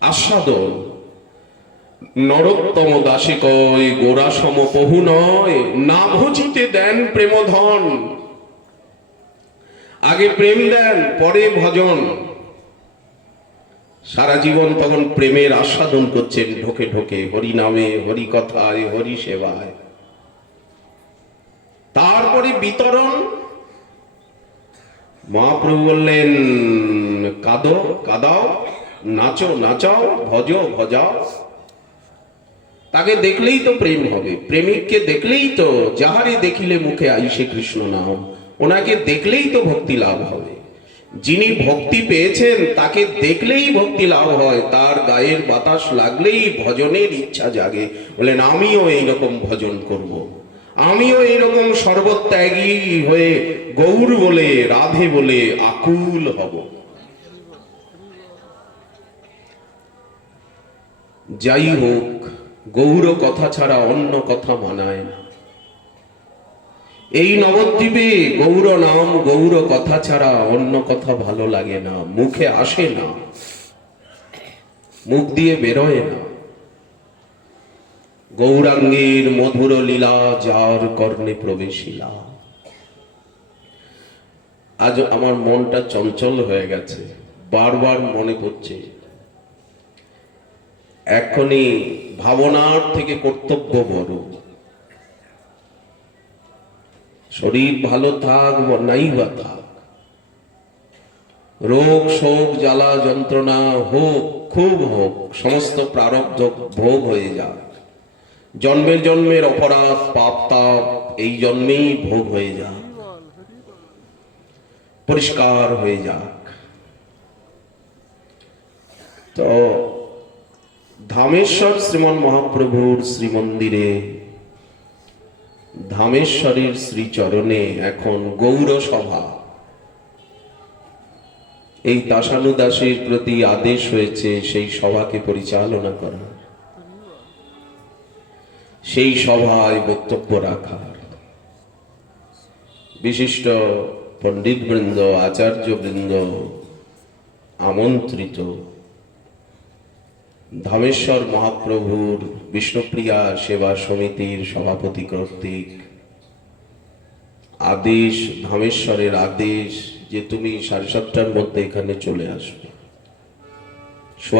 আস্বাদন। নরোত্তম দাসে কয় গোরা সম পহু নয়, না ভজিতে দেন প্রেমধন। আগে প্রেম দেন, পরে ভজন। সারা জীবন তখন প্রেমের আস্বাদন করছেন ঢোকে ঢোকে, হরি নামে, হরি কথায়, হরি সেবায়। তারপরে বিতরণ। মহাপ্রভু বললেন কাঁদো কাঁদাও, নাচো নাচাও, ভজো ভজাও। তাকে দেখলেই তো প্রেম হবে, প্রেমিককে দেখলেই তো, যাহারে দেখিলে মুখে আইসে কৃষ্ণ নাম, ওনাকে দেখলেই তো ভক্তি লাভ হবে। যিনি ভক্তি পেয়েছেন তাকে দেখলেই ভক্তি লাভ হয়, তার গায়ের বাতাস লাগলেই ভজনের ইচ্ছা জাগে। বলেন আমিও এইরকম ভজন করব, আমিও এইরকম সর্বত্যাগী হয়ে গৌর বলে, রাধে বলে আকুল হব। যাই হোক, গৌর কথা ছাড়া অন্য কথা মানায় না। এই নবদ্বীপে গৌর নাম, গৌর কথা ছাড়া অন্য কথা ভালো লাগে না, মুখে আসে না, মুখ দিয়ে বেরোয় না। গৌরাঙ্গের মধুর লীলা যার কর্ণে প্রবেশিলা। আজ আমার মনটা চঞ্চল হয়ে গেছে, বারবার মনে পড়ছে। এখনই ভাবনার থেকে কর্তব্য বড়। শরীর ভালো থাক বা নাই বা থাক, রোগ শোক জ্বালা যন্ত্রণা হোক, খুব হোক, সমস্ত প্রারব্ধ ভোগ হয়ে যাক। জন্মের জন্মের অপরাধ পাপ তাপ এই জন্মেই ভোগ হয়ে যাক, পরিষ্কার হয়ে যাক। তো ধামেশ্বর শ্রীমন মহাপ্রভুর শ্রীমন্দিরে, ধামেশ্বরের শ্রীচরণে এখন গৌর সভা। এই দাসানুদাসের প্রতি আদেশ হয়েছে সেই সভাকে পরিচালনা করার, সেই সভায় বক্তব্য রাখার। বিশিষ্ট পণ্ডিত বৃন্দ, আচার্য বৃন্দ আমন্ত্রিত। ধামেশ্বর মহাপ্রভুর বিষ্ণুপ্রিয়া সেবা সমিতির সভাপতি কর্তৃক আদেশ, ধামেশ্বরের আদেশ যে তুমি 7:30টার মধ্যে এখানে চলে আসবে।